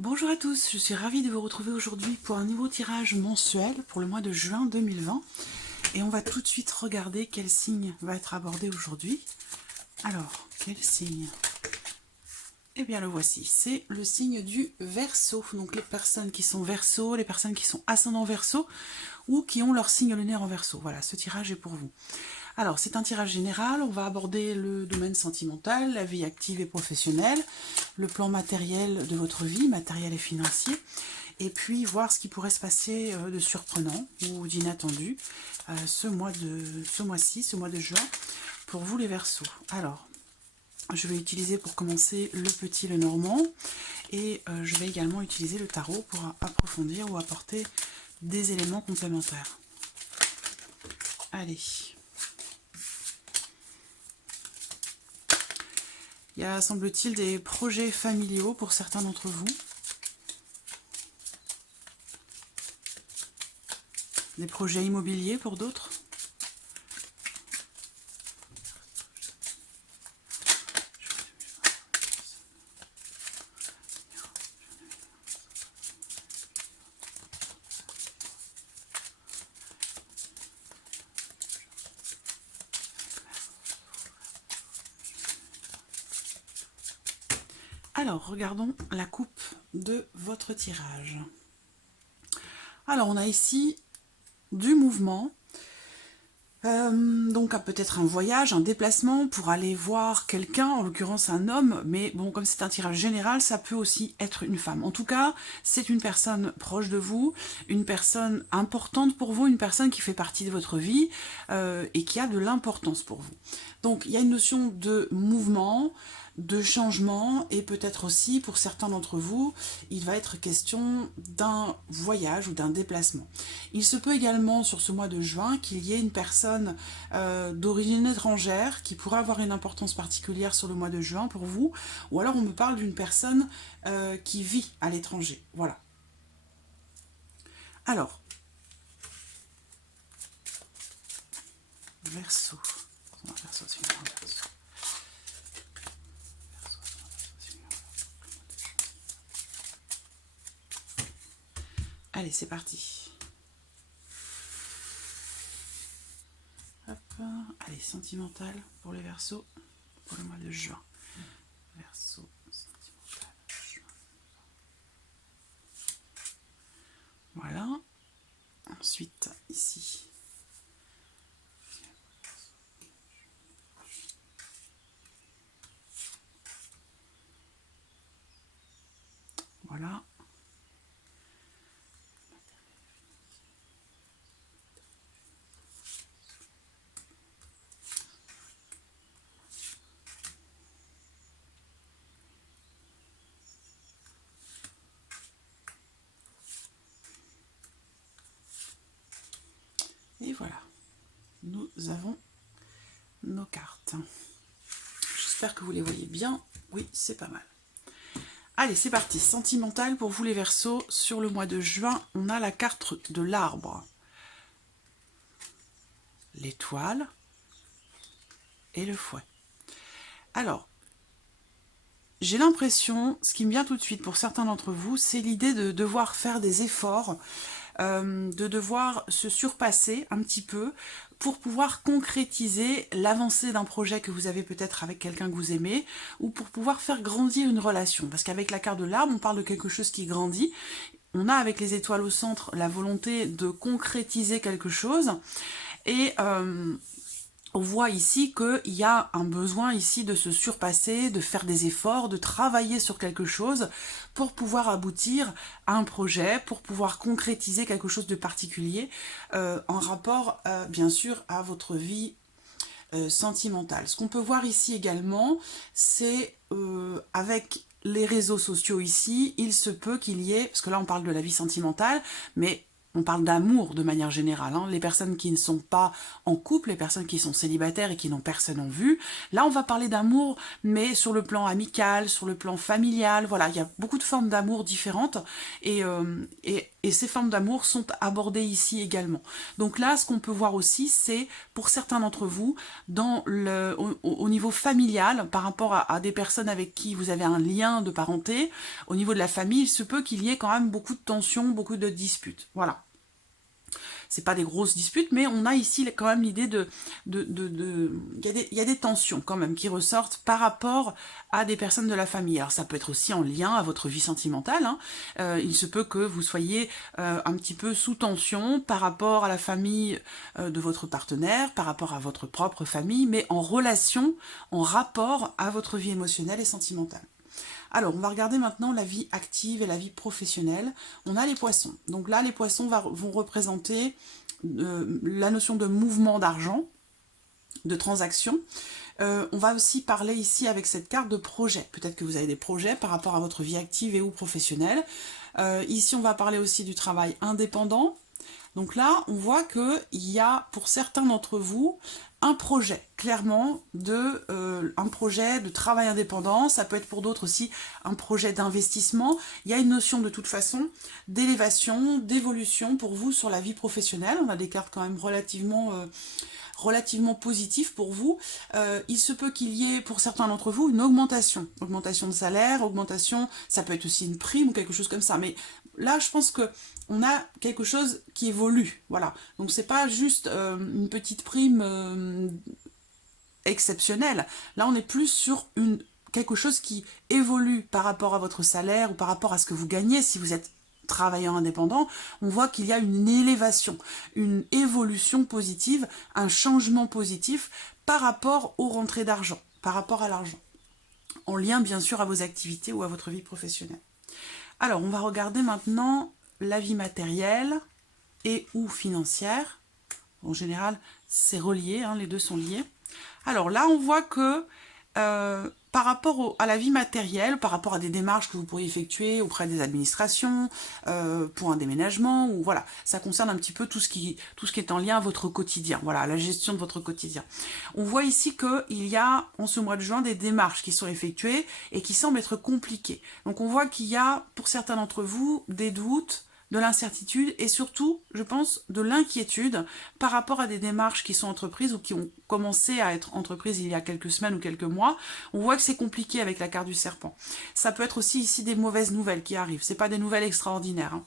Bonjour à tous, je suis ravie de vous retrouver aujourd'hui pour un nouveau tirage mensuel pour le mois de juin 2020. Et on va tout de suite regarder quel signe va être abordé aujourd'hui. Alors, quel signe? Eh bien le voici, c'est le signe du Verseau. Donc les personnes qui sont Verseau, les personnes qui sont ascendant Verseau ou qui ont leur signe lunaire en Verseau. Voilà, ce tirage est pour vous. Alors, c'est un tirage général, on va aborder le domaine sentimental, la vie active et professionnelle, le plan matériel de votre vie, matériel et financier, et puis voir ce qui pourrait se passer de surprenant ou d'inattendu ce mois-ci, ce mois de juin, pour vous les Verseaux. Alors, je vais utiliser pour commencer le petit Lenormand, et je vais également utiliser le tarot pour approfondir ou apporter des éléments complémentaires. Allez. Il y a, semble-t-il, des projets familiaux pour certains d'entre vous. Des projets immobiliers pour d'autres. Alors, regardons la coupe de votre tirage. Alors, on a ici du mouvement, donc peut-être un voyage, un déplacement pour aller voir quelqu'un, en l'occurrence un homme, mais bon, comme c'est un tirage général, ça peut aussi être une femme. En tout cas, c'est une personne proche de vous, une personne importante pour vous, une personne qui fait partie de votre vie et qui a de l'importance pour vous. Donc, il y a une notion de mouvement, de changement, et peut-être aussi, pour certains d'entre vous, il va être question d'un voyage ou d'un déplacement. Il se peut également, sur ce mois de juin, qu'il y ait une personne d'origine étrangère qui pourrait avoir une importance particulière sur le mois de juin pour vous, ou alors on me parle d'une personne qui vit à l'étranger. Voilà. Alors, Verseau. Verseau, c'est une Verseau. Allez, c'est parti. Hop. Allez, sentimental pour les Verseaux pour le mois de juin. Verseau, sentimental, juin. Voilà. Ensuite, ici. Voilà. Et voilà, nous avons nos cartes. J'espère que vous les voyez bien. Oui, c'est pas mal. Allez, c'est parti. Sentimental pour vous les Verseaux. Sur le mois de juin, on a la carte de l'arbre, l'étoile et le fouet. Alors, j'ai l'impression, ce qui me vient tout de suite pour certains d'entre vous, c'est l'idée de devoir faire des efforts, de devoir se surpasser un petit peu pour pouvoir concrétiser l'avancée d'un projet que vous avez peut-être avec quelqu'un que vous aimez, ou pour pouvoir faire grandir une relation. Parce qu'avec la carte de l'arbre, on parle de quelque chose qui grandit. On a avec les étoiles au centre la volonté de concrétiser quelque chose. Et on voit ici qu'il y a un besoin ici de se surpasser, de faire des efforts, de travailler sur quelque chose pour pouvoir aboutir à un projet, pour pouvoir concrétiser quelque chose de particulier en rapport bien sûr à votre vie sentimentale. Ce qu'on peut voir ici également, c'est avec les réseaux sociaux ici, il se peut qu'il y ait, parce que là on parle de la vie sentimentale, mais On parle d'amour de manière générale, hein. Les personnes qui ne sont pas en couple, les personnes qui sont célibataires et qui n'ont personne en vue. Là, on va parler d'amour, mais sur le plan amical, sur le plan familial. Voilà, il y a beaucoup de formes d'amour différentes et ces formes d'amour sont abordées ici également. Donc là, ce qu'on peut voir aussi, c'est pour certains d'entre vous, au niveau familial, par rapport à des personnes avec qui vous avez un lien de parenté, au niveau de la famille, il se peut qu'il y ait quand même beaucoup de tensions, beaucoup de disputes. Voilà. C'est pas des grosses disputes, mais on a ici quand même l'idée il y a des tensions quand même qui ressortent par rapport à des personnes de la famille. Alors ça peut être aussi en lien à votre vie sentimentale, hein. Il se peut que vous soyez un petit peu sous tension par rapport à la famille de votre partenaire, par rapport à votre propre famille, mais en relation, en rapport à votre vie émotionnelle et sentimentale. Alors, on va regarder maintenant la vie active et la vie professionnelle. On a les poissons. Donc là, les poissons vont représenter la notion de mouvement d'argent, de transaction. On va aussi parler ici avec cette carte de projet. Peut-être que vous avez des projets par rapport à votre vie active et ou professionnelle. Ici, on va parler aussi du travail indépendant. Donc là, on voit qu'il y a pour certains d'entre vous un projet, clairement, un projet de travail indépendant. Ça peut être pour d'autres aussi un projet d'investissement. Il y a une notion de toute façon d'élévation, d'évolution pour vous sur la vie professionnelle. On a des cartes quand même relativement positif pour vous. Il se peut qu'il y ait pour certains d'entre vous une augmentation de salaire, ça peut être aussi une prime ou quelque chose comme ça, mais là je pense que on a quelque chose qui évolue, voilà. Donc c'est pas juste une petite prime exceptionnelle, là on est plus sur quelque chose qui évolue par rapport à votre salaire ou par rapport à ce que vous gagnez si vous êtes travailleur indépendant. On voit qu'il y a une élévation, une évolution positive, un changement positif par rapport aux rentrées d'argent, par rapport à l'argent, en lien bien sûr à vos activités ou à votre vie professionnelle. Alors, on va regarder maintenant la vie matérielle et ou financière. En général, c'est relié, hein, les deux sont liés. Alors là, on voit que par rapport à la vie matérielle, par rapport à des démarches que vous pourriez effectuer auprès des administrations, pour un déménagement, ou voilà, ça concerne un petit peu tout ce qui est en lien à votre quotidien, voilà, la gestion de votre quotidien. On voit ici qu'il y a, en ce mois de juin, des démarches qui sont effectuées et qui semblent être compliquées. Donc on voit qu'il y a, pour certains d'entre vous, des doutes, de l'incertitude et surtout, je pense, de l'inquiétude par rapport à des démarches qui sont entreprises ou qui ont commencé à être entreprises il y a quelques semaines ou quelques mois. On voit que c'est compliqué avec la carte du serpent. Ça peut être aussi ici des mauvaises nouvelles qui arrivent. C'est pas des nouvelles extraordinaires, hein.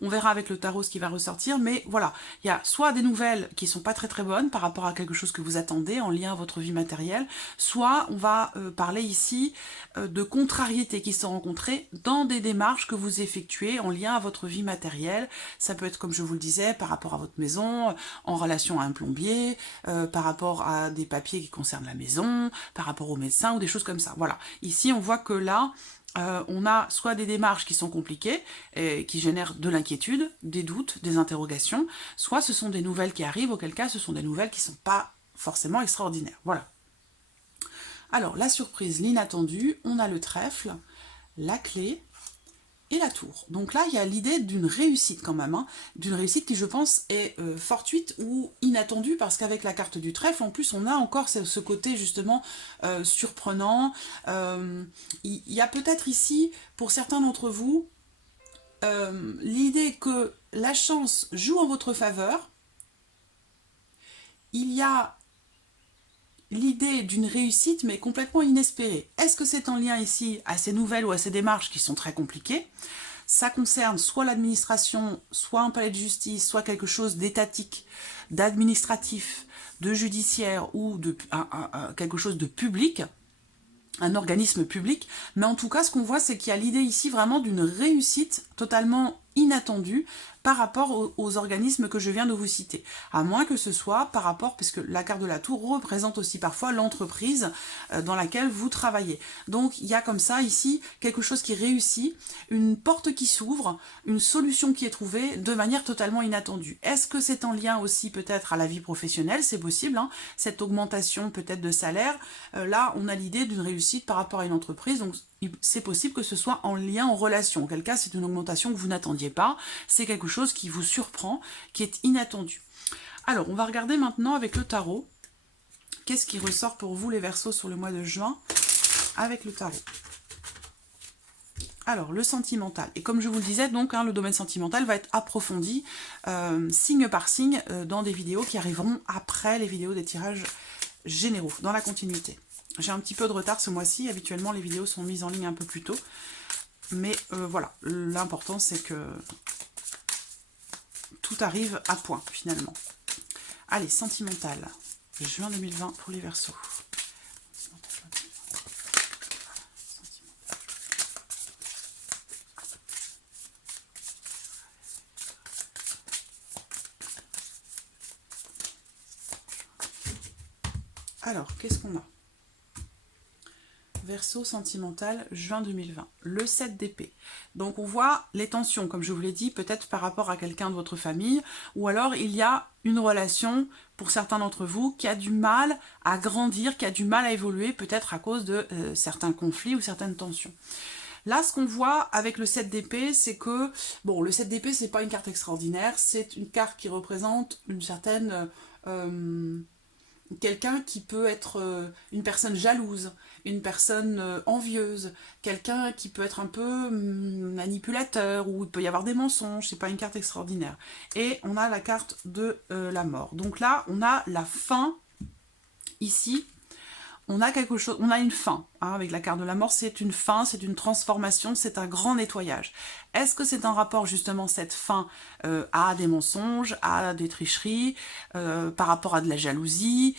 On verra avec le tarot ce qui va ressortir, mais voilà, il y a soit des nouvelles qui sont pas très très bonnes par rapport à quelque chose que vous attendez en lien à votre vie matérielle, soit on va parler ici de contrariétés qui sont rencontrées dans des démarches que vous effectuez en lien à votre vie matérielle. Ça peut être, comme je vous le disais, par rapport à votre maison, en relation à un plombier, par rapport à des papiers qui concernent la maison, par rapport au médecin ou des choses comme ça. Voilà, ici on voit que là, on a soit des démarches qui sont compliquées, et qui génèrent de l'inquiétude, des doutes, des interrogations, soit ce sont des nouvelles qui arrivent, auquel cas ce sont des nouvelles qui ne sont pas forcément extraordinaires. Voilà. Alors, la surprise, l'inattendu, on a le trèfle, la clé et la tour. Donc là, il y a l'idée d'une réussite quand même, hein, d'une réussite qui, je pense, est fortuite ou inattendue, parce qu'avec la carte du trèfle, en plus, on a encore ce côté, justement, surprenant. Il y a peut-être ici, pour certains d'entre vous, l'idée que la chance joue en votre faveur. Il y a l'idée d'une réussite, mais complètement inespérée. Est-ce que c'est en lien ici à ces nouvelles ou à ces démarches qui sont très compliquées? Ça concerne soit l'administration, soit un palais de justice, soit quelque chose d'étatique, d'administratif, de judiciaire ou de quelque chose de public, un organisme public. Mais en tout cas, ce qu'on voit, c'est qu'il y a l'idée ici vraiment d'une réussite totalement inattendue par rapport aux organismes que je viens de vous citer. À moins que ce soit par rapport, puisque la carte de la tour représente aussi parfois l'entreprise dans laquelle vous travaillez. Donc il y a comme ça ici quelque chose qui réussit, une porte qui s'ouvre, une solution qui est trouvée de manière totalement inattendue. Est-ce que c'est en lien aussi peut-être à la vie professionnelle? C'est possible, hein, cette augmentation peut-être de salaire. Là, on a l'idée d'une réussite par rapport à une entreprise, donc c'est possible que ce soit en lien, en relation. Auquel cas, c'est une augmentation que vous n'attendiez pas. C'est quelque chose chose qui vous surprend, qui est inattendu. Alors, on va regarder maintenant avec le tarot. Qu'est-ce qui ressort pour vous les Verseaux sur le mois de juin avec le tarot? Alors, le sentimental. Et comme je vous le disais, donc, le domaine sentimental va être approfondi, signe par signe, dans des vidéos qui arriveront après les vidéos des tirages généraux, dans la continuité. J'ai un petit peu de retard ce mois-ci. Habituellement, les vidéos sont mises en ligne un peu plus tôt. Mais voilà, l'important, c'est que tout arrive à point, finalement. Allez, sentimental. Juin 2020 pour les Verseaux. Alors, qu'est-ce qu'on a? Verseau sentimental, juin 2020. Le 7 d'épée. Donc on voit les tensions, comme je vous l'ai dit, peut-être par rapport à quelqu'un de votre famille, ou alors il y a une relation, pour certains d'entre vous, qui a du mal à grandir, qui a du mal à évoluer, peut-être à cause de certains conflits ou certaines tensions. Là, ce qu'on voit avec le 7 d'épée, c'est que, bon, le 7 d'épée, c'est pas une carte extraordinaire, c'est une carte qui représente une certaine... quelqu'un qui peut être une personne jalouse, une personne envieuse, quelqu'un qui peut être un peu manipulateur, ou il peut y avoir des mensonges, c'est pas une carte extraordinaire. Et on a la carte de la mort. Donc là, on a la fin, ici, on a quelque chose, on a une fin, avec la carte de la mort, c'est une fin, c'est une transformation, c'est un grand nettoyage. Est-ce que c'est un rapport justement cette fin à des mensonges, à des tricheries, par rapport à de la jalousie,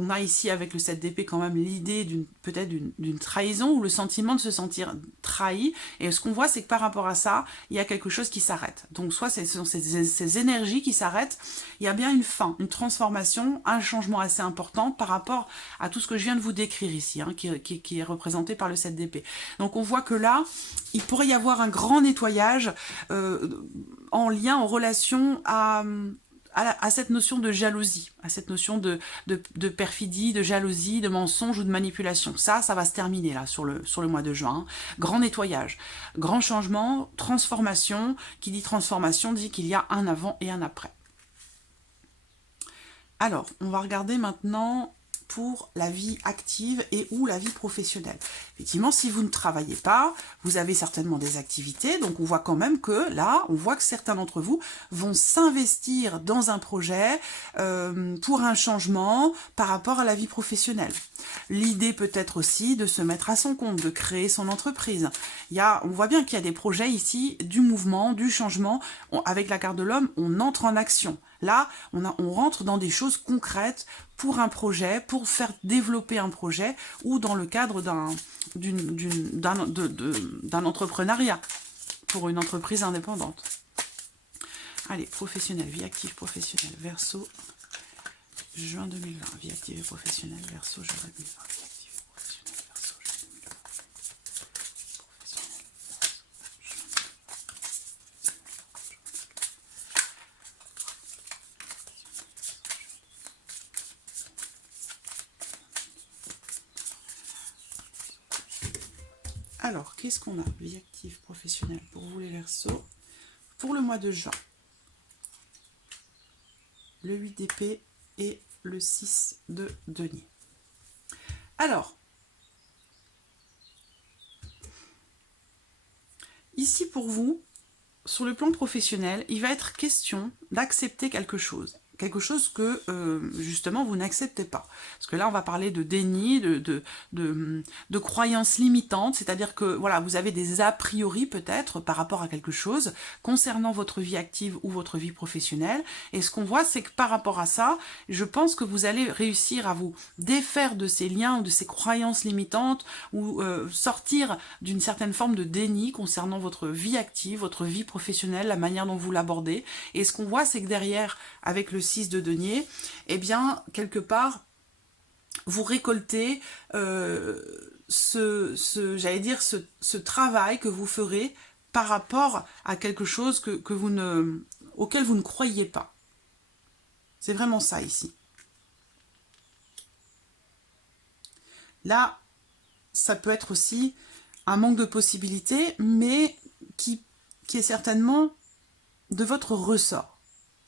on a ici avec le 7 d'épée quand même l'idée peut-être d'une trahison ou le sentiment de se sentir trahi. Et ce qu'on voit, c'est que par rapport à ça, il y a quelque chose qui s'arrête. Donc soit ce sont ces énergies qui s'arrêtent, il y a bien une fin, une transformation, un changement assez important par rapport à tout ce que je viens de vous décrire ici, qui est représenté par le 7 d'épée. Donc on voit que là, il pourrait y avoir un grand nettoyage en lien, en relation à cette notion de jalousie, à cette notion de perfidie, de jalousie, de mensonge ou de manipulation. Ça va se terminer là sur le mois de juin. Grand nettoyage, grand changement, transformation. Qui dit transformation dit qu'il y a un avant et un après. Alors, on va regarder maintenant pour la vie active et ou la vie professionnelle. Effectivement, si vous ne travaillez pas, vous avez certainement des activités, donc on voit quand même que là, on voit que certains d'entre vous vont s'investir dans un projet pour un changement par rapport à la vie professionnelle. L'idée peut être aussi de se mettre à son compte, de créer son entreprise. On voit bien qu'il y a des projets ici, du mouvement, du changement. Avec la carte de l'homme, on entre en action. Là, on rentre dans des choses concrètes pour un projet, pour faire développer un projet ou dans le cadre d'un entrepreneuriat pour une entreprise indépendante. Allez, professionnel, vie active professionnelle, Verseau, juin 2020, vie active et professionnelle, Verseau, juin 2020, vie active et professionnelle, Verseau, juin 2020, professionnelle, Alors, qu'est-ce qu'on a? Vie active professionnelle pour vous les Verseaux. Pour le mois de juin, le 8 d'épée et le 6 de denier. Alors, ici pour vous, sur le plan professionnel, il va être question d'accepter quelque chose. Quelque chose que, justement, vous n'acceptez pas. Parce que là, on va parler de déni, de croyances limitantes, c'est-à-dire que, voilà, vous avez des a priori, peut-être, par rapport à quelque chose, concernant votre vie active ou votre vie professionnelle. Et ce qu'on voit, c'est que par rapport à ça, je pense que vous allez réussir à vous défaire de ces liens ou de ces croyances limitantes, ou sortir d'une certaine forme de déni concernant votre vie active, votre vie professionnelle, la manière dont vous l'abordez. Et ce qu'on voit, c'est que derrière, avec le 6 de denier, eh bien, quelque part, vous récoltez j'allais dire, ce travail que vous ferez par rapport à quelque chose auquel vous ne croyez pas. C'est vraiment ça ici. Là, ça peut être aussi un manque de possibilités, mais qui est certainement de votre ressort.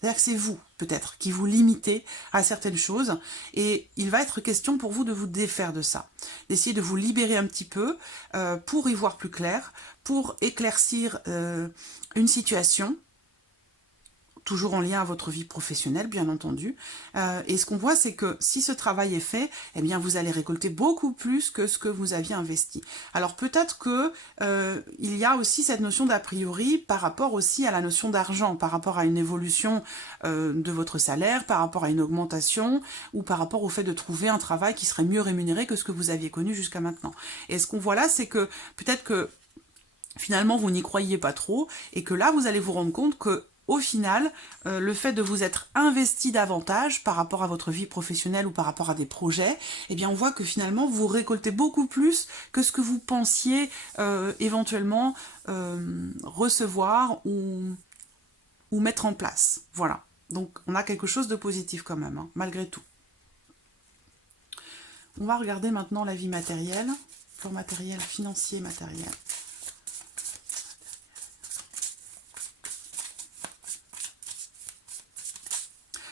C'est-à-dire que c'est vous, peut-être, qui vous limitez à certaines choses, et il va être question pour vous de vous défaire de ça, d'essayer de vous libérer un petit peu pour y voir plus clair, pour éclaircir une situation, toujours en lien à votre vie professionnelle, bien entendu. Et ce qu'on voit, c'est que si ce travail est fait, eh bien, vous allez récolter beaucoup plus que ce que vous aviez investi. Alors, peut-être que il y a aussi cette notion d'a priori par rapport aussi à la notion d'argent, par rapport à une évolution de votre salaire, par rapport à une augmentation, ou par rapport au fait de trouver un travail qui serait mieux rémunéré que ce que vous aviez connu jusqu'à maintenant. Et ce qu'on voit là, c'est que peut-être que finalement, vous n'y croyez pas trop, et que là, vous allez vous rendre compte que au final, le fait de vous être investi davantage par rapport à votre vie professionnelle ou par rapport à des projets, eh bien on voit que finalement vous récoltez beaucoup plus que ce que vous pensiez éventuellement recevoir ou mettre en place. Voilà. Donc on a quelque chose de positif quand même, hein, malgré tout. On va regarder maintenant la vie matérielle, plan matériel, financier, matériel.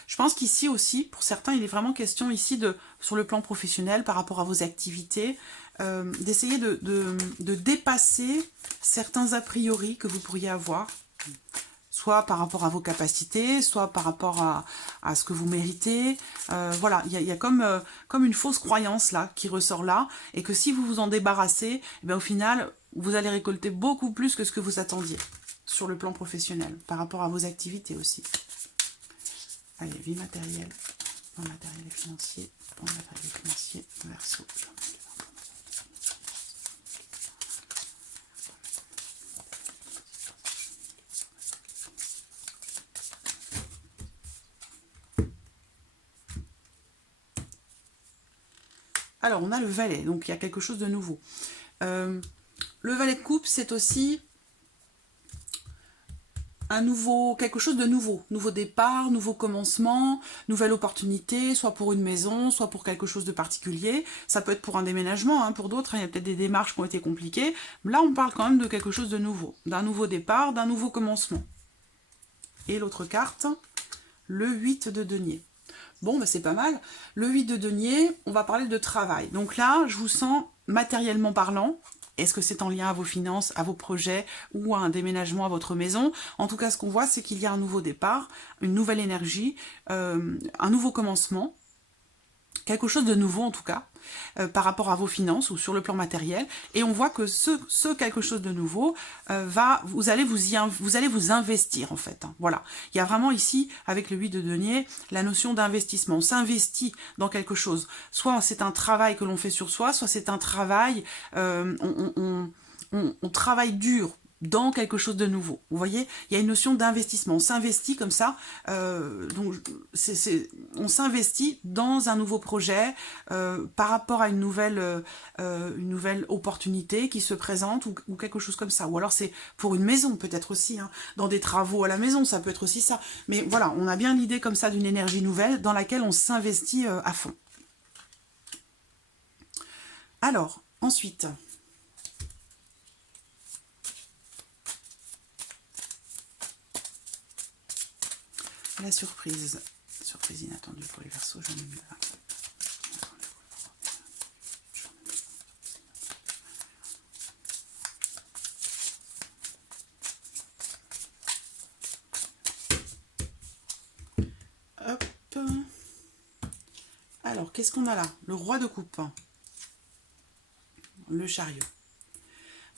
Je pense qu'ici aussi, pour certains, il est vraiment question ici, sur le plan professionnel, par rapport à vos activités, d'essayer de dépasser certains a priori que vous pourriez avoir, soit par rapport à vos capacités, soit par rapport à ce que vous méritez. Voilà, il y a comme une fausse croyance là, qui ressort là, et que si vous vous en débarrassez, eh bien, au final, vous allez récolter beaucoup plus que ce que vous attendiez, sur le plan professionnel, par rapport à vos activités aussi. Allez, vie matérielle, plan matériel et financier, plan matériel et financier, Verseau. Alors, on a le valet, donc il y a quelque chose de nouveau. Le valet de coupe, c'est aussi quelque chose de nouveau départ, nouveau commencement, nouvelle opportunité, soit pour une maison, soit pour quelque chose de particulier. Ça peut être pour un déménagement, hein, pour d'autres, il y a peut-être des démarches qui ont été compliquées. Là, on parle quand même de quelque chose de nouveau, d'un nouveau départ, d'un nouveau commencement. Et l'autre carte, le 8 de denier. Bon, ben c'est pas mal. Le 8 de denier, on va parler de travail. Donc là, je vous sens matériellement parlant. Est-ce que c'est en lien à vos finances, à vos projets ou à un déménagement à votre maison? En tout cas, ce qu'on voit, c'est qu'il y a un nouveau départ, une nouvelle énergie, un nouveau commencement, quelque chose de nouveau en tout cas, par rapport à vos finances ou sur le plan matériel. Et on voit que ce quelque chose de nouveau, vous allez vous investir en fait. Hein. Voilà. Il y a vraiment ici, avec le 8 de denier, la notion d'investissement. On s'investit dans quelque chose. Soit c'est un travail que l'on fait sur soi, soit c'est un travail, on travaille dur dans quelque chose de nouveau. Vous voyez, il y a une notion d'investissement. On s'investit comme ça, donc on s'investit dans un nouveau projet par rapport à une nouvelle opportunité qui se présente ou quelque chose comme ça. Ou alors c'est pour une maison peut-être aussi, hein, dans des travaux à la maison, ça peut être aussi ça. Mais voilà, on a bien l'idée comme ça d'une énergie nouvelle dans laquelle on s'investit à fond. Alors, ensuite... La surprise inattendue pour les Verseaux, j'en ai mis là. Hop. Alors, qu'est-ce qu'on a là? Le roi de coupe. Le chariot.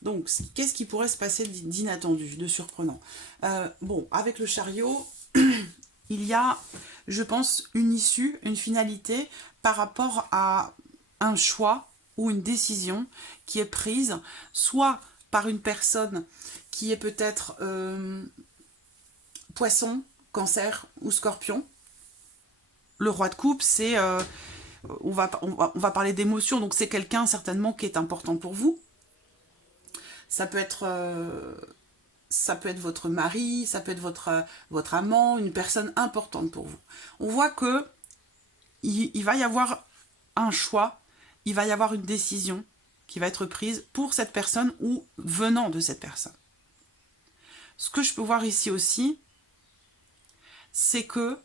Donc, qu'est-ce qui pourrait se passer d'inattendu, de surprenant? Bon, avec le chariot... il y a, je pense, une issue, une finalité par rapport à un choix ou une décision qui est prise, soit par une personne qui est peut-être poisson, cancer ou scorpion. Le roi de coupe, c'est... on va parler d'émotion, donc c'est quelqu'un certainement qui est important pour vous. Ça peut être votre mari, ça peut être votre amant, une personne importante pour vous. On voit que il va y avoir un choix, il va y avoir une décision qui va être prise pour cette personne ou venant de cette personne. Ce que je peux voir ici aussi, c'est que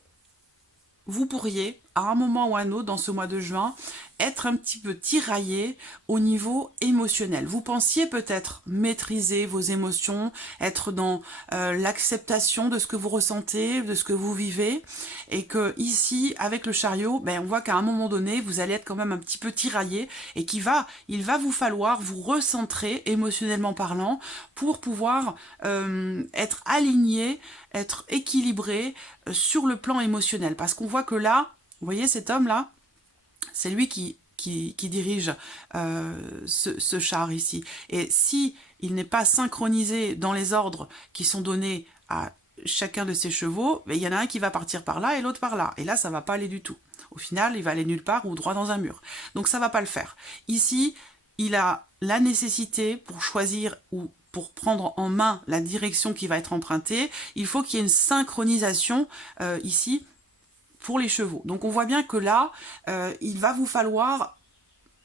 vous pourriez, à un moment ou à un autre, dans ce mois de juin, être un petit peu tiraillé au niveau émotionnel. Vous pensiez peut-être maîtriser vos émotions, être dans l'acceptation de ce que vous ressentez, de ce que vous vivez, et que ici, avec le chariot, ben, on voit qu'à un moment donné, vous allez être quand même un petit peu tiraillé, et il va vous falloir vous recentrer, émotionnellement parlant, pour pouvoir être aligné, être équilibré sur le plan émotionnel. Parce qu'on voit que là, vous voyez cet homme-là, c'est lui qui dirige ce char ici. Et si il n'est pas synchronisé dans les ordres qui sont donnés à chacun de ses chevaux, il y en a un qui va partir par là et l'autre par là. Et là, ça va pas aller du tout. Au final, il va aller nulle part ou droit dans un mur. Donc ça va pas le faire. Ici, il a la nécessité pour choisir ou pour prendre en main la direction qui va être empruntée, il faut qu'il y ait une synchronisation ici pour les chevaux. Donc on voit bien que là, il va vous falloir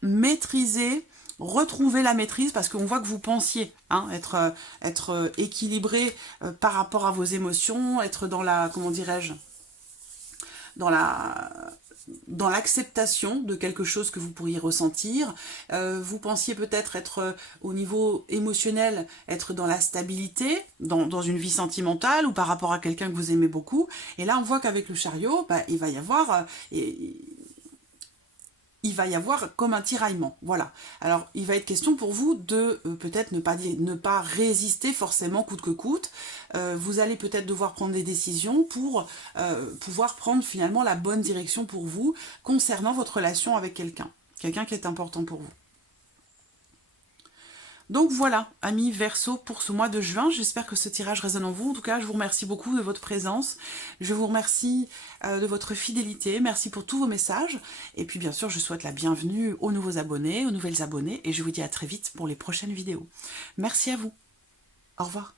maîtriser, retrouver la maîtrise, parce qu'on voit que vous pensiez être équilibré par rapport à vos émotions, être dans la, comment dirais-je, dans l'acceptation de quelque chose que vous pourriez ressentir. Vous pensiez peut-être être au niveau émotionnel, être dans la stabilité, dans une vie sentimentale ou par rapport à quelqu'un que vous aimez beaucoup. Et là, on voit qu'avec le chariot, il va y avoir comme un tiraillement, voilà. Alors, il va être question pour vous de peut-être ne pas résister forcément coûte que coûte. Vous allez peut-être devoir prendre des décisions pour pouvoir prendre finalement la bonne direction pour vous concernant votre relation avec quelqu'un qui est important pour vous. Donc voilà, amis Verseau, pour ce mois de juin, j'espère que ce tirage résonne en vous. En tout cas, je vous remercie beaucoup de votre présence. Je vous remercie de votre fidélité. Merci pour tous vos messages. Et puis bien sûr, je souhaite la bienvenue aux nouveaux abonnés, aux nouvelles abonnées. Et je vous dis à très vite pour les prochaines vidéos. Merci à vous. Au revoir.